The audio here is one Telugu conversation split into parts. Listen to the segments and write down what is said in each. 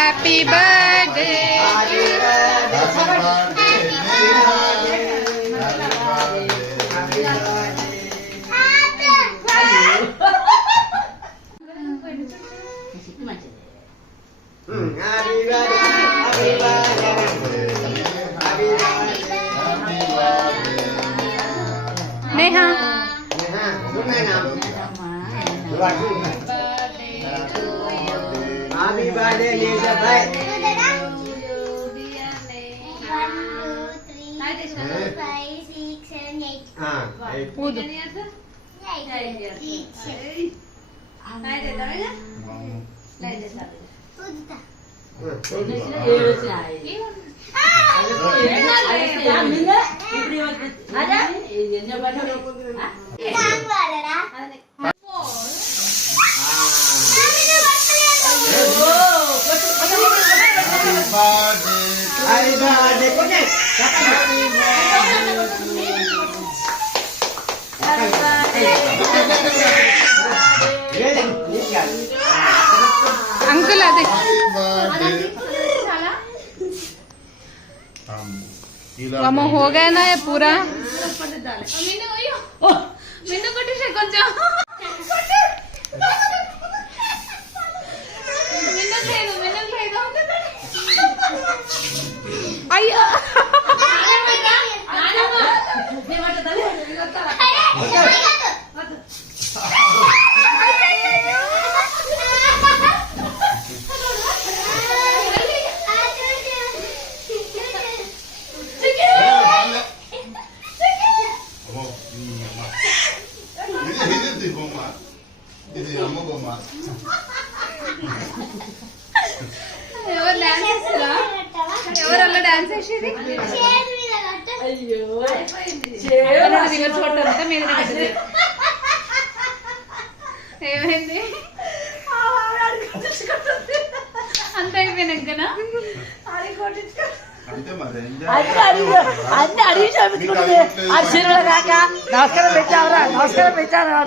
Happy birthday Neha Happy birthday, Nisha. Bye. 1, 2, 3, 4, 5, 6, 7, 8. ఊదు Happy birthday. अंकल अदे हम हो गए ना ये पूरा अయ్యో ఎవరల్ల డాన్స్ చేసేది ఏమైంది అంత అయిపోయినాకనా అన్ని అడిగి చూపించుకుంటుంది అర్చనలు కాక నమస్కారం పెట్టావరా నమస్కారం పెట్టారా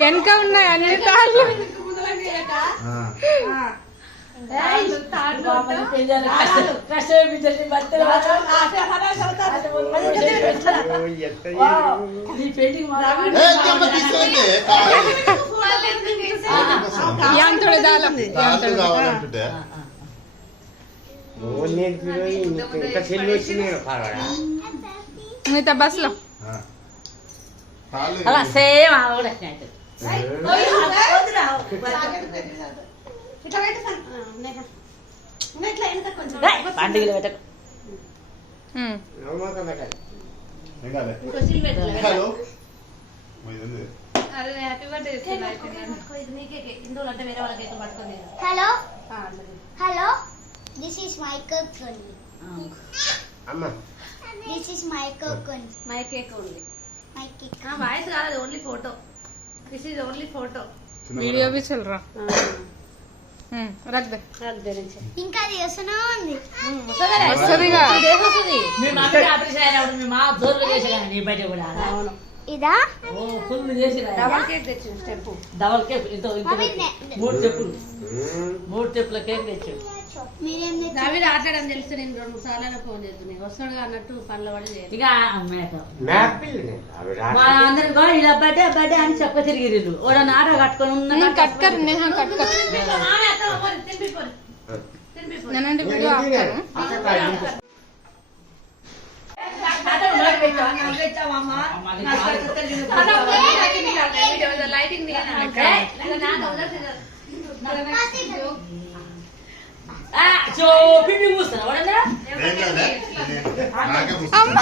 వెనక ఉన్నాయి అన్ని తాళ్ళు మిగతా బస్ లో అలా సేమ్ పండుగలు పెట్టకు Hello? Hello? This is my cake only. This is my cake only. My cake only. My cake. Voice కాదు only photo. This is only photo. Video भी चल रहा रख दे ఇంకా చేస్తున్నా ఉంది వస్తుందిగా మేము అక్కడ ఆపరేషన్ అయినప్పుడు మేము మా జోరుగా చేసేదాన్ని నీ బయట కూడా ఇదా ఓ ఫుల్ చేసి డబల్ కేక్ తెచ్చు స్టెప్. డబల్ కేక్ ఇంత మూడు చెప్పుల కేక్ తెచ్చాడు మీరేం దావిడ ఆటడం తెలుసు. నేను 2-3 సార్లు ఫోన్ చేస్తున్నాను వస్తాడు అన్నట్టు పనుల పడి చేయాలి. ఇక మా అందరం కూడా ఇలా బర్త్డే బర్త్డే అని చెప్ప తిరిగిరు ఓడ నాట కట్టుకొని ఉన్న कट कर नेहा कट कर ननंटे वीडियो ऑफ करो లైటింగ్ పిండి కూస్తున్నా వాడందరా అమ్మ